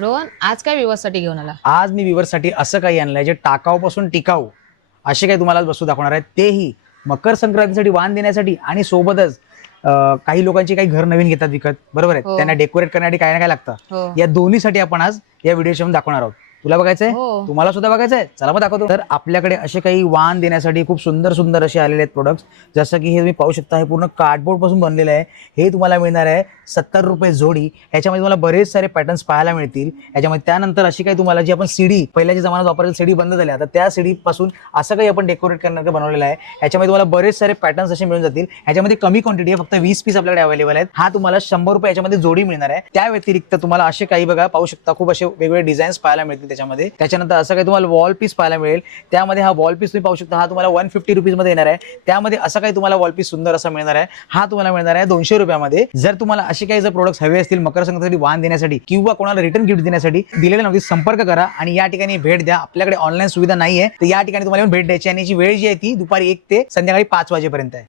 रोहन, आज काय व्यवस्थेसाठी घेऊन आला? आज मी व्ह्यूअर्ससाठी असं काही आणलंय जे टाकाऊपासून टिकाऊ असे काही तुम्हाला वस्तू दाखवणार आहे, तेही मकर संक्रांतीसाठी वाण देण्यासाठी आणि सोबतच काही लोकांची काही घर नवीन घेतात विकत, बरोबर आहे, हो. त्यांना डेकोरेट करण्यासाठी काय ना काय लागतं. हो. या दोन्हीसाठी आपण आज या व्हिडिओ दाखवणार आहोत. तुला बघायचंय, हो. तुम्हाला सुद्धा बघायचंय, चला मग दाखवतो. तर आपल्याकडे असे काही वाण देण्यासाठी खूप सुंदर सुंदर असे आलेले आहेत प्रोडक्ट्स. जसं की हे तुम्ही पाहू शकता, हे पूर्ण कार्डबोर्ड पासून बनलेलं आहे. हे तुम्हाला मिळणार आहे 70 रुपये जोडी. ह्याच्यामध्ये तुम्हाला बरेच सारे पॅटर्न्स पाहायला मिळतील. याच्यामध्ये त्यानंतर अशी काही तुम्हाला जी आपण सीडी पहिल्याच्या जमान्यात वापरायची सीडी बंद झाल्या, आता त्या सीडी पासून असं काही आपण डेकोरेट करण्याचं बनवलेलं आहे. ह्याच्यामध्ये तुम्हाला बरेच सारे पॅटर्न्स असे मिळून जातील. ह्याच्यामध्ये कमी क्वांटिटी आहे, फक्त 20 पीस आपल्याकडे अवेलेबल आहेत. हा तुम्हाला 100 रुपये याच्यामध्ये जोडी मिळणार आहे. त्या व्यतिरिक्त तुम्हाला असे काही बघा पाहू शकता, खूप असे वेगवेगळे डिझाईन्स पाहायला मिळतील त्याच्यामध्ये. त्याच्यानंतर असं काही तुम्हाला वॉल पीस पाहायला मिळेल. त्यामध्ये हा वॉल पीस तुम्ही पाहू शकता, हा तुम्हाला 150 रुपीज मध्ये येणार आहे. त्यामध्ये असं काही तुम्हाला वॉल पीस सुंदर असा मिळणार आहे. हा तुम्हाला मिळणार आहे 200 रुपयामध्ये. जर तुम्हाला असे काही जर प्रोडक्ट्स हवे असतील मकर संक्रांतीसाठी वाण देण्यासाठी किंवा कोणाला रिटर्न गिफ्ट देण्यासाठी, दिलेल्या नव्हती संपर्क करा आणि या ठिकाणी भेट द्या. आपल्याकडे ऑनलाईन सुविधा नाहीये, तर या ठिकाणी तुम्हाला भेट द्यायची आणि याची वेळ जी आहे ती दुपारी 1 ते संध्याकाळी 5 वाजेपर्यंत आहे.